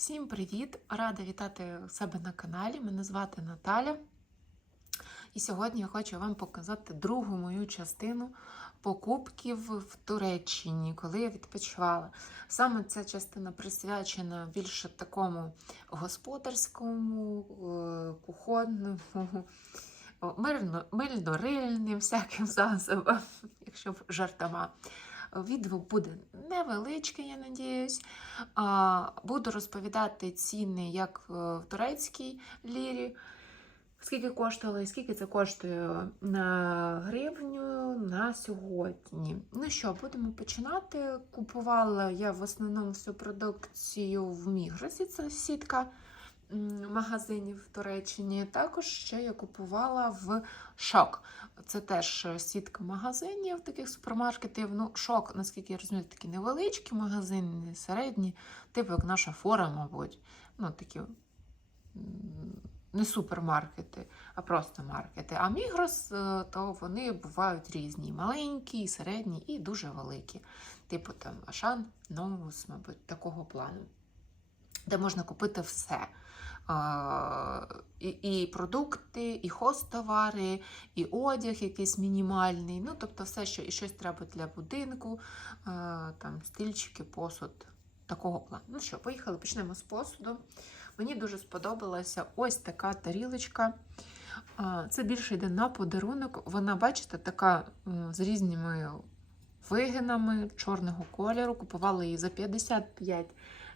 Всім привіт! Рада вітати себе на каналі. Мене звати Наталя. І сьогодні я хочу вам показати другу мою частину покупків в Туреччині, коли я відпочивала. Саме ця частина присвячена більше такому господарському, е, кухонному, мильно-рильним всяким засобам, якщо жартома. Відео буде невеличке, я надіюсь. Буду розповідати ціни як е, в турецькій лірі, скільки коштувало і скільки це коштує на гривню на сьогодні. Ну що, будемо починати. Купувала я в основному всю продукцію в Мігросі, це сітка магазинів в Туреччині. Також ще я купувала в Шок. Це теж е, сітка магазинів, таких супермаркетів. Ну, шок, наскільки я розумію, такі невеличкі магазини, середні, типу як наша фора, мабуть. Ну, такі не супермаркети, а просто маркети. А Мігрос, е, то вони бувають різні: маленькі, середні і дуже великі. Типу там Ашан, Новус, мабуть, такого плану, де можна купити все. І, і продукти, і хостовари, і одяг якийсь мінімальний. Ну, тобто, все, що і щось треба для будинку, там стільчики, посуд, такого плану. Ну що, поїхали, почнемо з посуду. Мені дуже сподобалася ось така тарілочка. Це більше йде на подарунок. Вона, бачите, така з різними вигинами чорного кольору. Купувала її за 55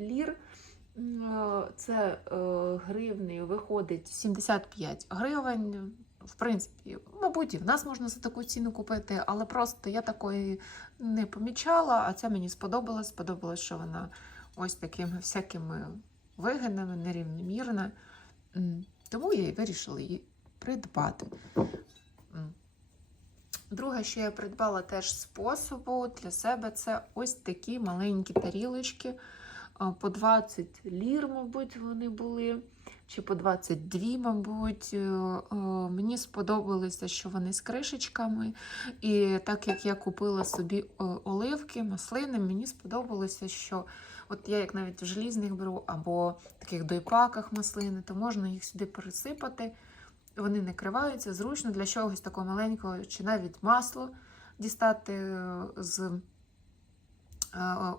лір. Е, Це е, гривнею виходить 75 гривень. В принципі, мабуть, і в нас можна за таку ціну купити, але просто я такої не помічала, а це мені сподобалось. Сподобалось, що вона ось такими всякими вигинами, нерівномірна. Тому я і вирішила її придбати. Друге, що я придбала теж способу для себе, це ось такі маленькі тарілочки. По 20 лір, мабуть, вони були, чи по 22, мабуть. Е, е, Мені сподобалося, що вони з кришечками. І так як я купила собі е, оливки, маслини, мені сподобалося, що от я як навіть в желізних беру, або в таких дойпаках маслини, то можна їх сюди пересипати. Вони не криваються, зручно для чогось такого маленького, чи навіть масло дістати з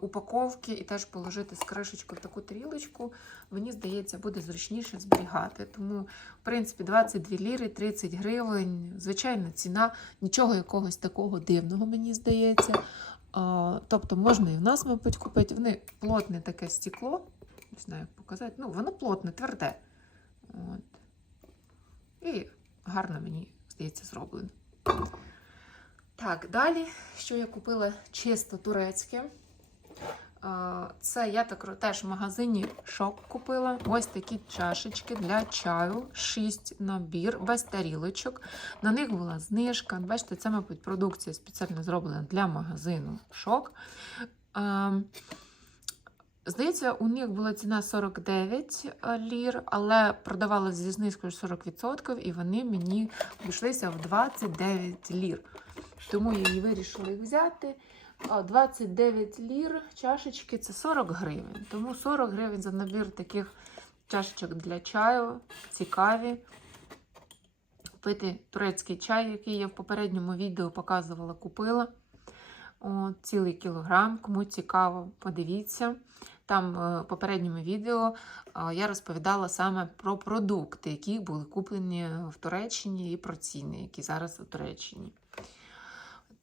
упаковки і теж положити з кришечкою в таку тарілочку, мені здається, буде зручніше зберігати. Тому, в принципі, 22 ліри, 30 гривень, звичайна ціна, нічого якогось такого дивного, мені здається. Тобто можна і в нас, мабуть, купити. Вони плотне таке стекло. Не знаю, як показати. Ну, воно плотне, тверде. От. І гарно, мені здається, зроблено. Так, далі, що я купила чисто турецьке. Це я так теж в магазині шок купила. Ось такі чашечки для чаю, 6 набір, без тарілочок. На них була знижка. Бачите, це, мабуть, продукція спеціально зроблена для магазину шок. Здається, у них була ціна 49 лір, але продавала зі знижкою 40%, і вони мені обійшлися в 29 лір. Тому я її вирішила їх взяти. А 29 лір чашечки це 40 гривень. Тому 40 гривень за набір таких чашечок для чаю. Цікаві. Пити турецький чай, який я в попередньому відео показувала, купила. О, цілий кілограм. Кому цікаво, подивіться. Там е, в попередньому відео е, я розповідала саме про продукти, які були куплені в Туреччині, і про ціни, які зараз у Туреччині.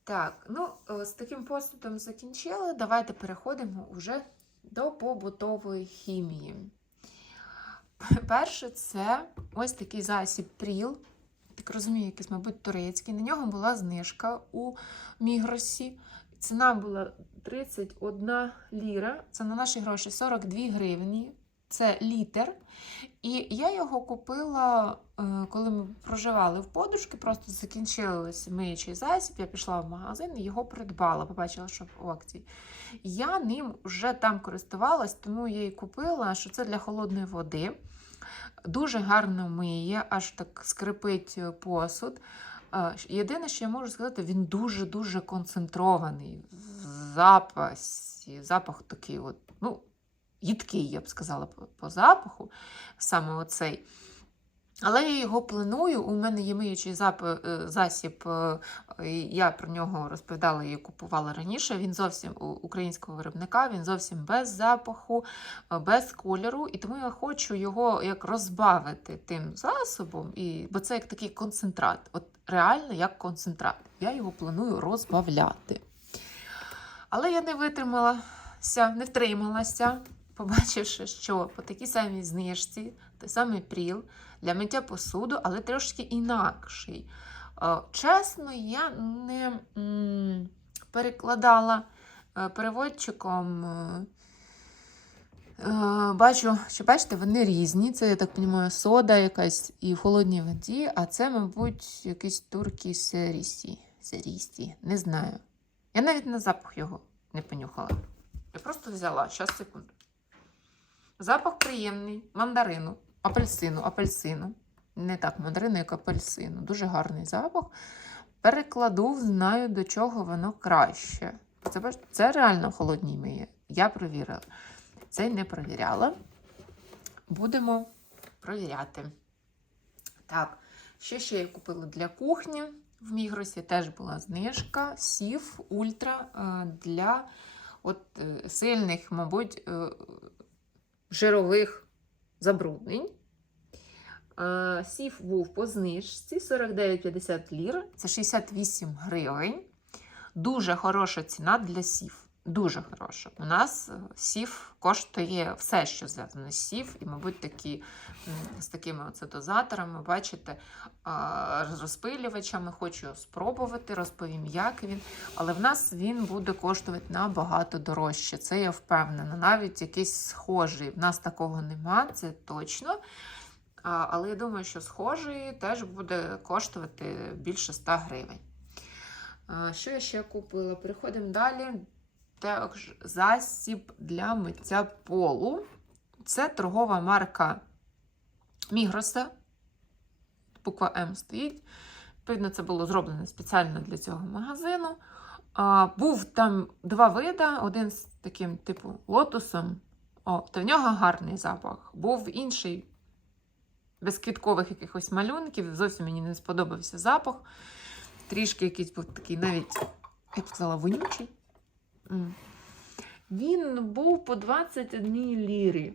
Так, ну, е, з таким посудом закінчили. Давайте переходимо вже до побутової хімії. Перше, це ось такий засіб Пріл. Так розумію, якийсь, мабуть, турецький. На нього була знижка у Мігросі. Ціна була 31 ліра. Це на наші гроші 42 гривні. Це літр. І я його купила, е, коли ми проживали в подружки, просто закінчилися миючий засіб. Я пішла в магазин і його придбала, побачила, що в акції. Я ним вже там користувалась, тому я і купила, що це для холодної води. Дуже гарно миє, аж так скрипить е, посуд. Е, Єдине, що я можу сказати, він дуже-дуже концентрований в запасі. Запах такий, от, ну, їдкий, я б сказала, по, запаху, саме оцей. Але я його планую. У мене є миючий е, засіб. е, Я про нього розповідала і купувала раніше. Він зовсім українського виробника, він зовсім без запаху, е, без кольору. І тому я хочу його як розбавити тим засобом, і, бо це як такий концентрат. От реально як концентрат. Я його планую розбавляти. Але я не витрималася, не втрималася, побачивши, що по такій самій знижці, той самий пріл для миття посуду, але трошки інакший. Е, Чесно, я не перекладала е, переводчиком. е, Бачу, що бачите, вони різні. Це, я так розумію, сода якась і в холодній воді, а це, мабуть, якийсь туркій серісі. Серісі, не знаю. Я навіть на запах його не понюхала. Я просто взяла, зараз секунду. Запах приємний, мандарину, апельсину, апельсину. Не так мандарину, як апельсину. Дуже гарний запах. Перекладу, знаю, до чого воно краще. Це, це реально в холодній миє. Я провірила. Цей не провіряла. Будемо провіряти. Так, що ще я купила для кухні? В Мігросі теж була знижка Сів Ультра е, для от, е, сильних, мабуть, е, жирових забруднень. Сів був по знижці 49,50 лір, це 68 гривень. Дуже хороша ціна для сів. Дуже хороша. У нас е, сів коштує все, що зв'язане з сів, і, мабуть, такі, з такими оце дозаторами, бачите, розпилювачами. Хочу спробувати, розповім, як він. Але в нас він буде коштувати набагато дорожче. Це я впевнена. Навіть якийсь схожий. В нас такого нема, це точно. Але я думаю, що схожий теж буде коштувати більше 100 гривень. Що я ще купила? Переходимо далі. Також засіб для миття полу. Це торгова марка Мігроса. Буква М стоїть. Відповідно, це було зроблено спеціально для цього магазину. А, був там два види: один з таким, типу, лотосом. О, то в нього гарний запах. Був інший без квіткових якихось малюнків. Зовсім мені не сподобався запах. Трішки якийсь був такий навіть, я б сказала, вонючий. Він був по 21 лірі.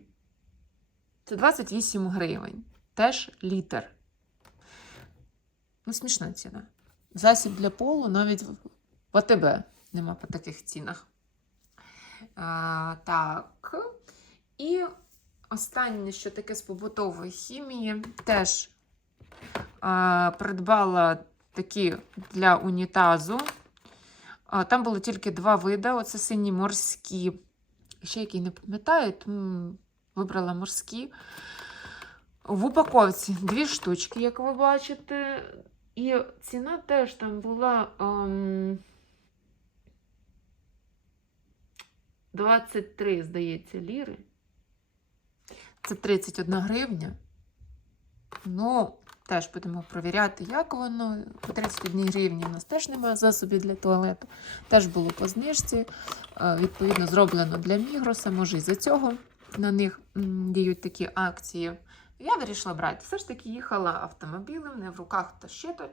Це 28 гривень. Теж літр. Ну, смішна ціна. Засіб для полу навіть в АТБ нема по таких цінах. А, так. І останнє, що таке з побутової хімії, теж а, придбала такі для унітазу. Там було тільки два види: оце сині морські. Ще який не пам'ятаю, тому вибрала морські. В упаковці дві штучки, як ви бачите. І ціна теж там була ем, 23, здається, ліри. Це 31 гривня. Ну, теж будемо провіряти, як воно. По 31 гривні у нас теж немає засобів для туалету. Теж було по знижці. Е, Відповідно, зроблено для Мігроса. Може, і за цього на них діють такі акції. Я вирішила брати. Все ж таки їхала автомобілем, не в руках та щитою.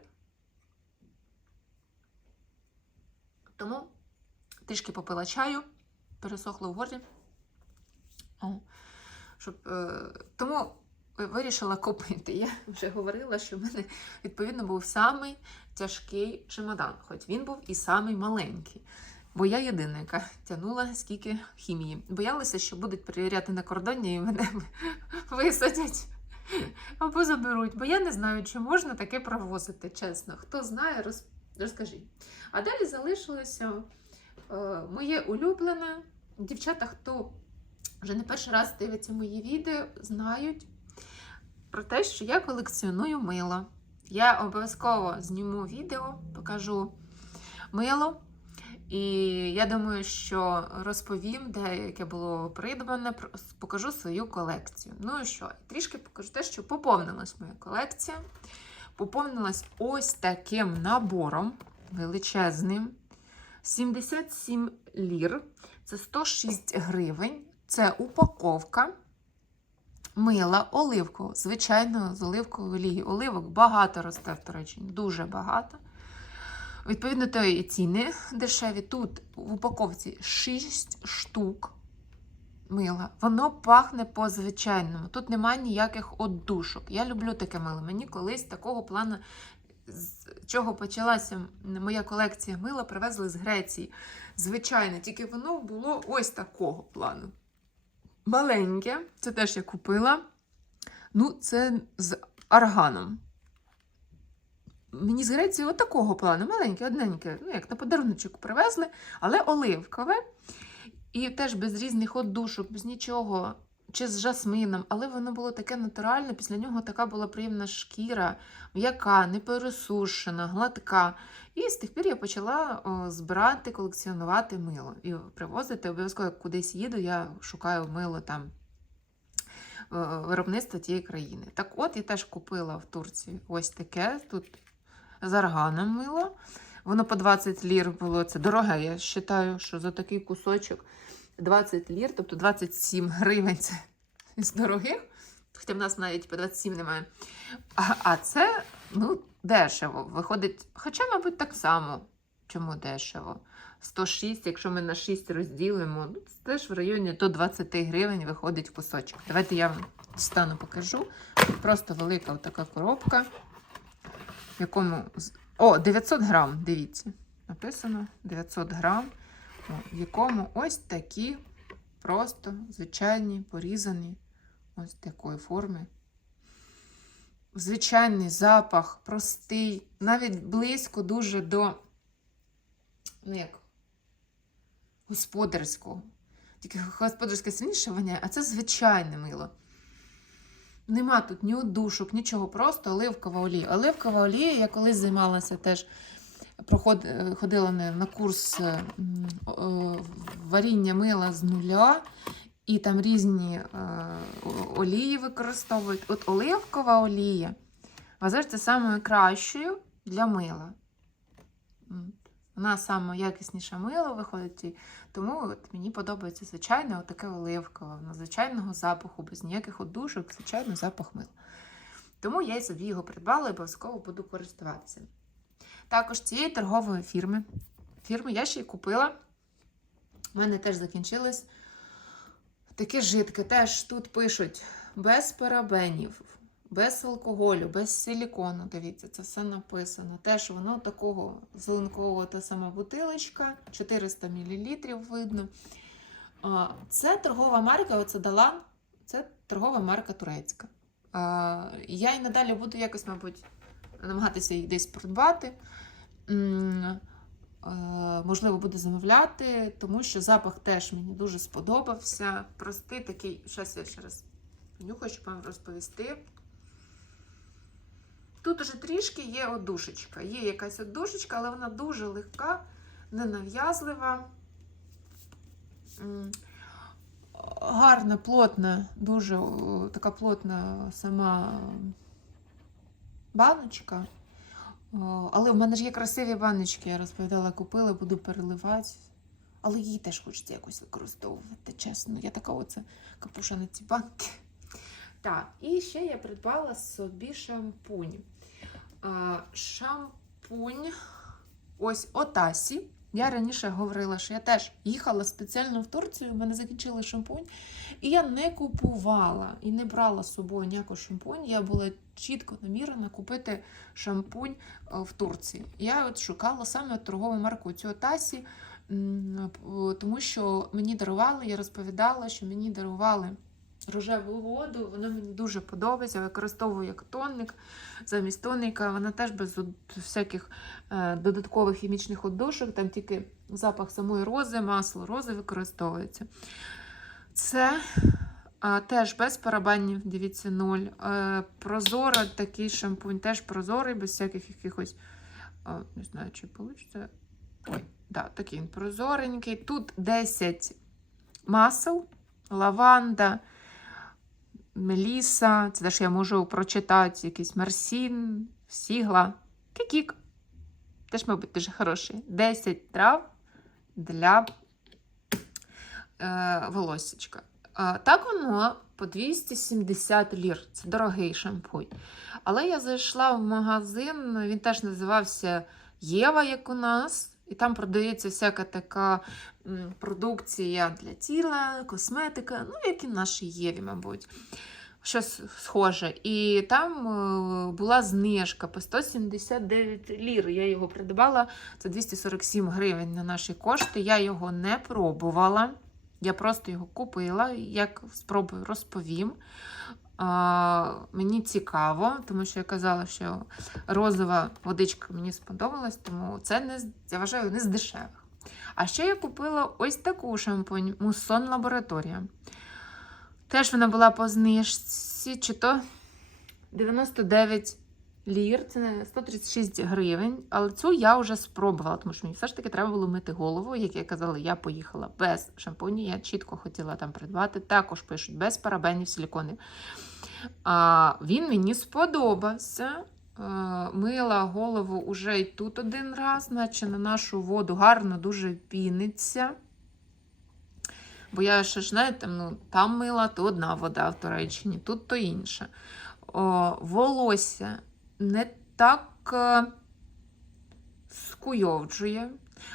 Тому трішки попила чаю, пересохло в горлі. Щоб, е, тому вирішила купити. Я вже говорила, що в мене відповідно був самий тяжкий чемодан, хоч він був і самий маленький. Бо я єдина, яка тягнула скільки хімії. Боялася, що будуть перевіряти на кордоні і мене висадять або заберуть. Бо я не знаю, чи можна таке провозити, чесно. Хто знає, роз... розкажіть. А далі залишилося е, моє улюблене. Дівчата, хто вже не перший раз дивиться мої відео, знають про те, що я колекціоную мило. Я обов'язково зніму відео, покажу мило. І я думаю, що розповім, де яке було придбане, покажу свою колекцію. Ну і що? Трішки покажу те, що поповнилась моя колекція. Поповнилась ось таким набором величезним. 77 лір. Це 106 гривень. Це упаковка мила оливкового, звичайного з оливкової олії. Оливок багато росте в Туреччині, дуже багато. Відповідно, то і ціни дешеві. Тут в упаковці 6 штук мила. Воно пахне по-звичайному. Тут немає ніяких оддушок. Я люблю таке мило. Мені колись такого плану, з чого почалася моя колекція мила, привезли з Греції. Звичайне, тільки воно було ось такого плану. Маленьке, це теж я купила. Ну, це з арганом. Мені з Греції такого плану, маленьке, одненьке, ну як на подаруночок привезли, але оливкове. І теж без різних отдушок, без нічого, чи з жасмином, але воно було таке натуральне, після нього така була приємна шкіра, м'яка, не пересушена, гладка. І з тих пір я почала збирати, колекціонувати мило. І привозити обов'язково як кудись їду, я шукаю мило там виробництва тієї країни. Так от я теж купила в Турції ось таке. Тут з арганом мило. Воно по 20 лір було. Це дороге, я вважаю, що за такий кусочок 20 лір, тобто 27 гривень це з дорогих. Хоча в нас навіть по 27 немає. А, а це ну, дешево. Виходить, хоча, мабуть, так само. Чому дешево? 106, якщо ми на 6 розділимо, ну, це теж в районі до 20 гривень виходить кусочок. Давайте я вам стану покажу. Просто велика така коробка, в якому. О, 900 грам, дивіться. Написано 900 грам, в якому ось такі просто звичайні порізані ось такої форми. Звичайний запах, простий, навіть близько дуже до, ну як, господарського. Тільки господарське сильніше воняє, а це звичайне мило. Нема тут ні одушок, нічого, просто оливкова олія. Оливкова олія, я колись займалася теж, проход, е, ходила на, курс е, варіння мила з нуля, і там різні е, олії використовують. От оливкова олія вважається самою кращою для мила. Вона саме якісніше мило виходить, і тому от мені подобається звичайне отаке оливкове, воно звичайного запаху, без ніяких одушок, звичайний запах мила. Тому я й собі його придбала і обов'язково буду користуватися. Також цієї торгової фірми, фірми я ще й купила. У мене теж закінчилось таке жидке. Теж тут пишуть без парабенів, без алкоголю, без силікону. Дивіться, це все написано. Теж воно такого зеленкового та сама бутилочка, 400 мл видно. Це торгова марка, оце дала, це торгова марка турецька. Я і надалі буду якось, мабуть, намагатися їх десь придбати. Е, Можливо, буду замовляти, тому що запах теж мені дуже сподобався. Простий такий, щас я ще раз понюхаю, щоб вам розповісти. Тут уже трішки є одушечка. Є якась одушечка, але вона дуже легка, ненав'язлива. Гарна, плотна, дуже така плотна сама баночка. Але в мене ж є красиві баночки, я розповідала, купила, буду переливати. Але її теж хочеться якось використовувати, чесно. Я така оце капуша на ці банки. Так, і ще я придбала собі шампунь. Шампунь ось Отасі. Я раніше говорила, що я теж їхала спеціально в Турцію, в мене закінчили шампунь, і я не купувала і не брала з собою ніякого шампунь. Я була чітко намірена купити шампунь е, в Турції. Я от шукала саме торгову марку м, п- тому що мені дарували, я розповідала, що мені дарували рожеву воду, вона мені дуже подобається, використовую як тонник. Замість тоника вона теж без всяких е, додаткових хімічних одушок, там тільки запах самої рози, масло рози використовується. Це теж без парабанів, дивіться, ноль. Е, прозора такий шампунь, теж прозорий, без всяких якихось, не знаю, чи вийде. Ой, да, такий прозоренький. Тут 10 масел, лаванда, меліса. Це теж я можу прочитати якийсь марсін, сігла, кікік. Теж, мабуть, дуже хороший. 10 трав для е, волосечка. А, Так воно по 270 лір. Це дорогий шампунь. Але я зайшла в магазин, він теж називався Єва, як у нас. І там продається всяка така продукція для тіла, косметика, ну, як і в Єві, мабуть. Щось схоже. І там е, була знижка по 179 лір. Я його придбала. Це 247 гривень на наші кошти. Я його не пробувала. Я просто його купила, як спробую розповім. Мені цікаво, тому що я казала, що розова водичка мені сподобалась, тому це не я вважаю не з дешевих. А ще я купила ось таку шампунь Мусон Лабораторія. Теж вона була по знижці, чи то 99 лір, це 136 гривень. Але цю я вже спробувала, тому що мені все ж таки треба було мити голову. Як я казала, я поїхала без шампуні. Я чітко хотіла там придбати. Також пишуть без парабенів, силіконів. А, він мені сподобався. Мила голову уже і тут один раз, наче на нашу воду гарно дуже піниться. Бо я ще ж, знаєте, ну, там мила, то одна вода в Туреччині, тут то інша. Волосся не так е, скуйовджує.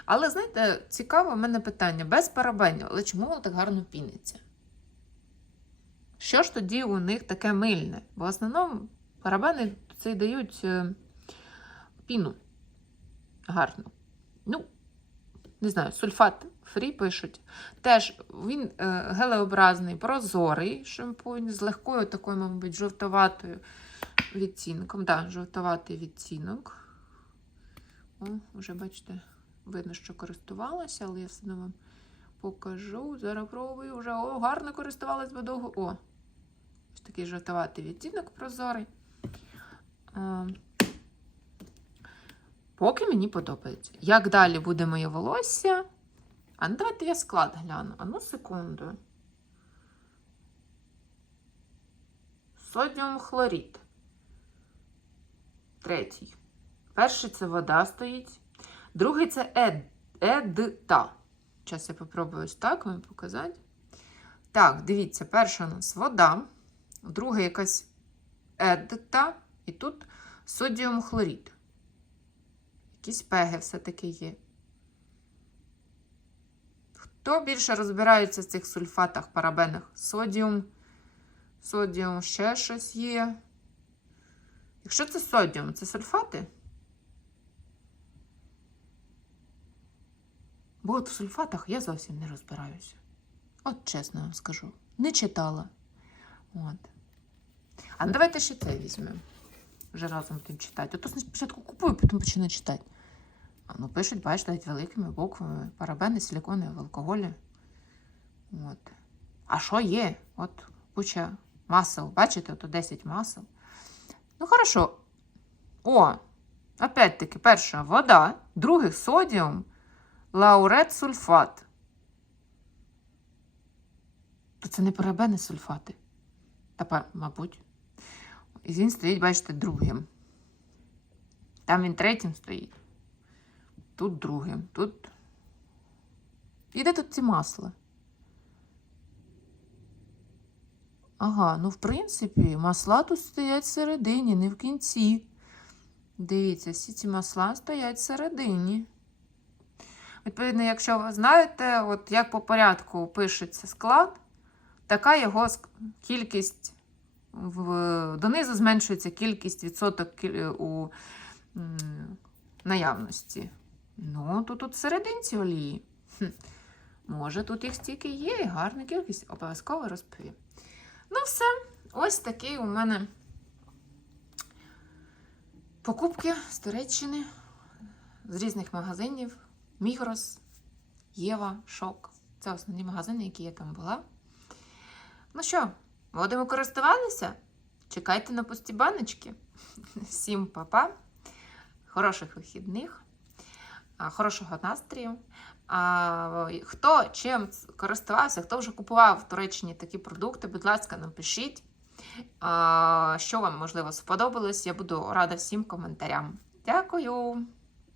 Але, знаєте, цікаве в мене питання: без парабенів, але чому воно так гарно піниться? Що ж тоді у них таке мильне? Бо в основному парабени це дають е, піну гарну. Ну, не знаю, сульфат фрі пишуть. Теж він е, гелеобразний, прозорий шампунь з легкою такою, мабуть, жовтоватою відтінком. Так, да, жовтоватий відтінок. О, вже бачите, видно, що користувалася, але я все одно вам покажу. Зараз пробую вже. О, гарно користувалась би довго. О, ось такий жовтоватий відтінок прозорий. А, Поки мені подобається. Як далі буде моє волосся? А ну давайте я склад гляну. А ну секунду. Содіум хлорид. Третій. Перший це вода стоїть. Другий це ед, едта. Зараз я попробую ось так вам показати. Так, дивіться, перша у нас вода, друга якась едта, і тут содіум хлорид. Якісь пеги все-таки є. Хто більше розбирається в цих сульфатах, парабенах? Содіум, содіум, ще щось є. Якщо це содіум, це сульфати? Бо от в сульфатах я зовсім не розбираюся. От чесно вам скажу. Не читала. От. А давайте ще це візьмемо. Вже разом тим читати. Ото спочатку купую, потім починаю читати. А ну пишуть, бачите, навіть великими буквами. Парабени, силікони в алкоголі. От. А що є? От куча масел. Бачите, ото 10 масел. Ну, хорошо. О, опять-таки, перша вода, другий содіум, лаурет сульфат. То це не парабени сульфати. Та, мабуть. І він стоїть, бачите, другим. Там він третім стоїть. Тут другим. Тут. І де тут ці масла? Ага, ну, в принципі, масла тут стоять всередині, не в кінці. Дивіться, всі ці масла стоять всередині. Відповідно, якщо ви знаєте, от як по порядку пишеться склад, така його кількість в, донизу зменшується кількість відсоток у наявності. Ну, то тут серединці олії. Хм. Може, тут їх стільки є, і гарна кількість, обов'язково розповім. Ну, все, ось такі у мене покупки з Туреччини, з різних магазинів. Мігрос, Єва, Шок. Це основні магазини, які я там була. Ну що, будемо користуватися? Чекайте на пусті баночки. Всім па-па, хороших вихідних, хорошого настрою. Хто чим користувався, хто вже купував в Туреччині такі продукти, будь ласка, напишіть, що вам можливо сподобалось. Я буду рада всім коментарям. Дякую!